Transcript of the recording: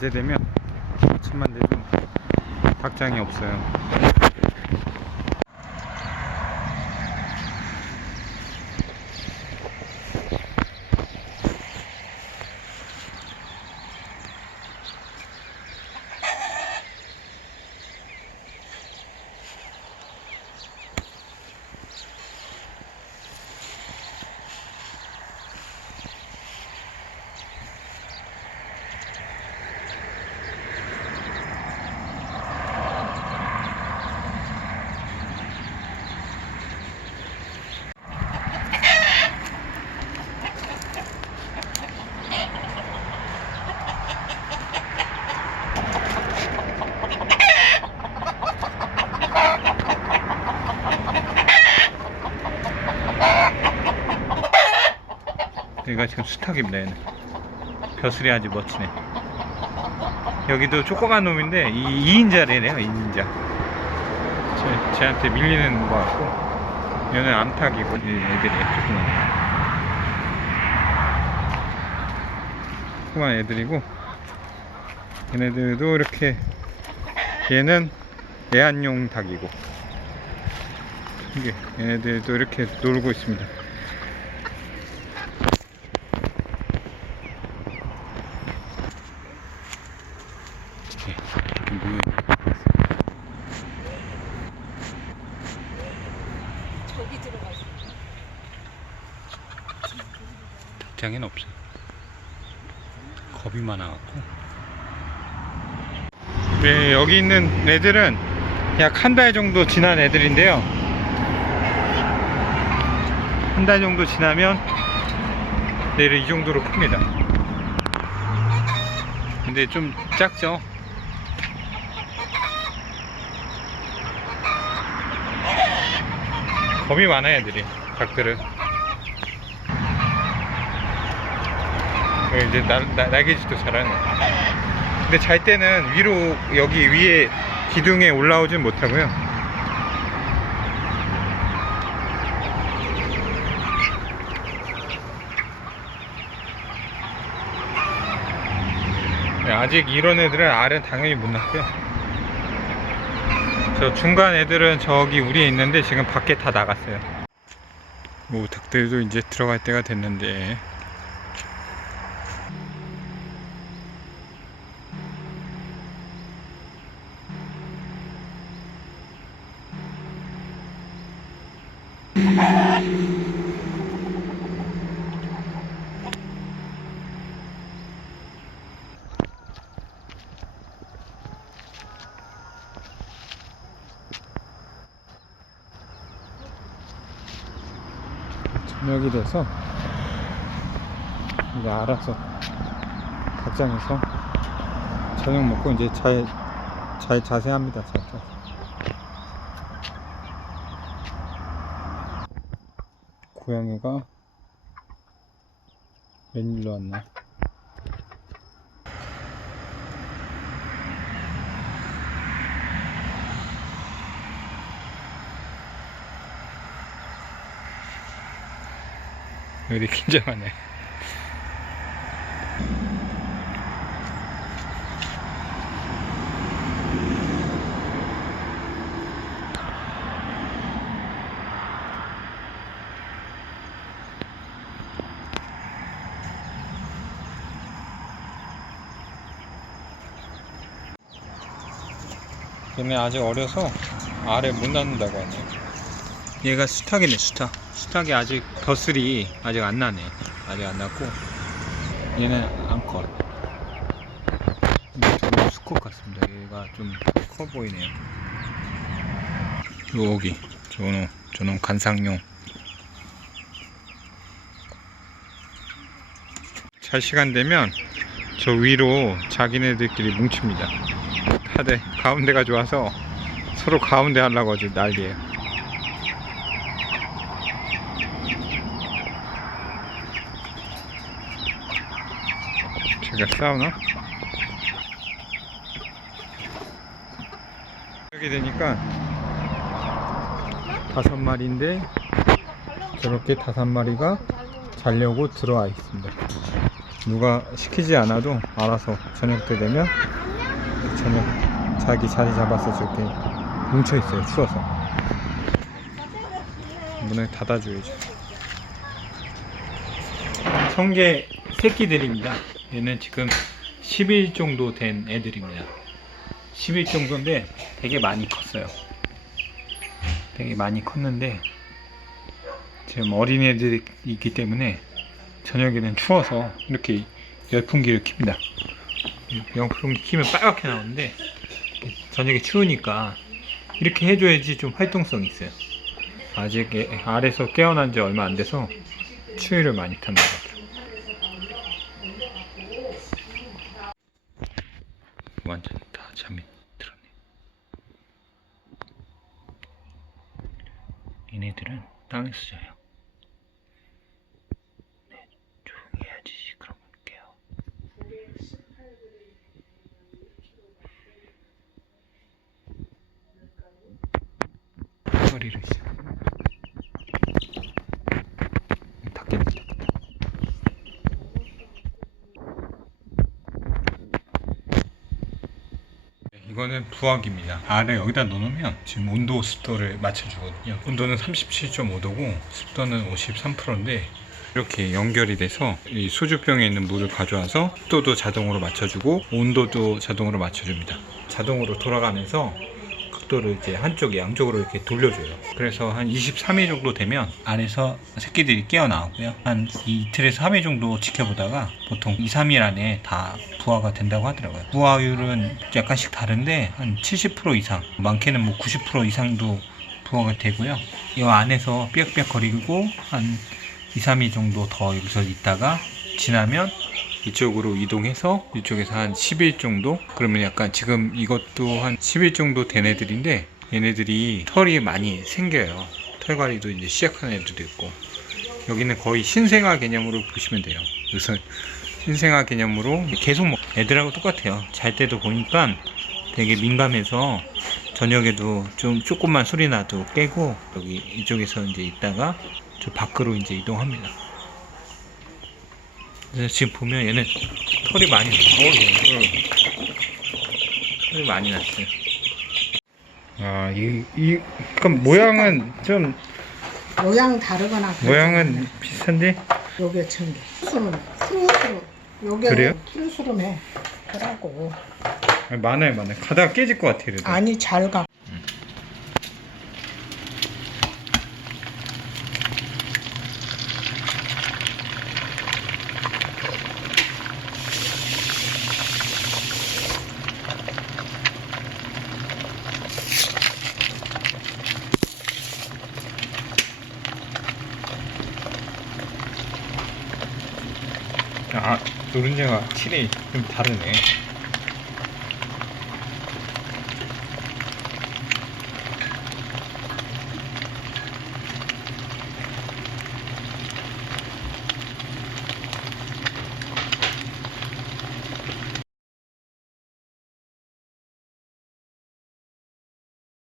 낮에 되면 아침만 돼도 닭장이 없어요. 얘가 지금 수탉입니다 얘는 벼슬이 아주 멋지네. 여기도 조그만 놈인데 이 2인자래네요 2인자. 제, 쟤한테 밀리는 것 같고 얘는 암탉이고 이 애들이 조그만 조그만 애들이고 얘네들도 이렇게 얘는 애완용 닭이고 이게 얘네들도 이렇게 놀고 있습니다 이렇게 이렇게 모여 저기 들어가 있어. 닭장에는 없어요. 겁이 많아갖고. 네, 여기 있는 애들은 약 한 달 정도 지난 애들인데요. 한 달 정도 지나면 얘를 이 정도로 큽니다. 근데 좀 작죠? 겁이 많아요, 애들이. 닭들은. 이제 날, 날, 날개짓도 잘하네. 근데 잘 때는 위로 여기 위에 기둥에 올라오진 못하고요. 네, 아직 이런 애들은 알은 당연히 못 낳고요. 저 중간 애들은 저기 우리에 있는데 지금 밖에 다 나갔어요. 뭐 닭들도 이제 들어갈 때가 됐는데 저녁이 돼서 이제 알아서 닭장에서 저녁 먹고 이제 잘, 잘 자세합니다. 잘 자세. 고양이가 웬일로 왔나? 여기 긴장하네. 얘네 아직 어려서 알을 못 낳는다고 하네요. 얘가 수탉이네 수탉. 수탉이 아직 벼슬이 아직 안 나네. 아직 안 났고 얘는 암컷. 근데 저는 수컷 같습니다. 얘가 좀 커 보이네요. 여기 저는 저는 간상용. 잘 시간 되면 저 위로 자기네들끼리 뭉칩니다. 다들 가운데가 좋아서 서로 가운데 하려고 아주 난리예요. 제가 싸우나? 이렇게 되니까 다섯 마리인데 저렇게 다섯 마리가 자려고 들어와 있습니다. 누가 시키지 않아도 알아서 저녁 때 되면 저녁 자기 자리 잡아서 저렇게 뭉쳐 있어요 추워서 문을 닫아줘야죠 성게 새끼들입니다 얘는 지금 10일 정도 된 애들입니다 10일 정도인데 되게 많이 컸어요 되게 많이 컸는데 지금 어린애들이 있기 때문에 저녁에는 추워서 이렇게 열풍기를 킵니다. 열풍기 키면 빨갛게 나오는데 저녁에 추우니까 이렇게 해줘야지 좀 활동성이 있어요. 아직 애- 알에서 깨어난 지 얼마 안 돼서 추위를 많이 타는 것 같아요. 완전 다 잠이 들었네. 자요. 네, 조용히 해야지 그럼. 허리를 있어. 닫겠네. 닫겠다. 네, 이거는 부화기입니다. 알을 여기다 넣어놓으면 지금 온도 습도를 맞춰주거든요. 온도는 37.5도고 습도는 53%인데 이렇게 연결이 돼서 이 수주병에 있는 물을 가져와서 습도도 자동으로 맞춰주고 온도도 자동으로 맞춰줍니다. 자동으로 돌아가면서 각도를 이제 한쪽 양쪽으로 이렇게 돌려줘요. 그래서 한 23일 정도 되면 안에서 새끼들이 깨어 나오고요. 한 이틀에서 3일 정도 지켜보다가 보통 2, 3일 안에 다 부화가 된다고 하더라고요. 부화율은 약간씩 다른데 한 70% 이상, 많게는 뭐 90% 이상도 부화가 되고요. 이 안에서 삐약삐약 거리고 한 2, 3일 정도 더 여기서 있다가 지나면 이쪽으로 이동해서 이쪽에서 한 10일 정도? 그러면 약간 지금 이것도 한 10일 정도 된 애들인데 얘네들이 털이 많이 생겨요. 털관리도 이제 시작하는 애들도 있고 여기는 거의 신생아 개념으로 보시면 돼요. 그래서 신생아 개념으로 계속 먹 애들하고 똑같아요. 잘 때도 보니까 되게 민감해서 저녁에도 좀 조금만 소리 나도 깨고 여기 이쪽에서 이제 있다가 저 밖으로 이제 이동합니다. 그래서 지금 보면 얘는 털이 많이 났어요. 털이 많이 났어요. 아, 이, 이, 그럼 모양은 좀, 모양 다르거나 모양은 비슷한데? 요게 청개 수름 푸르스름 요게 그래요? 푸르스름해 그러고 아니, 많아요, 많아요. 가다가 깨질 것 같아요, 그래도. 아니 잘가 아, 노른자가 칠이 좀 다르네.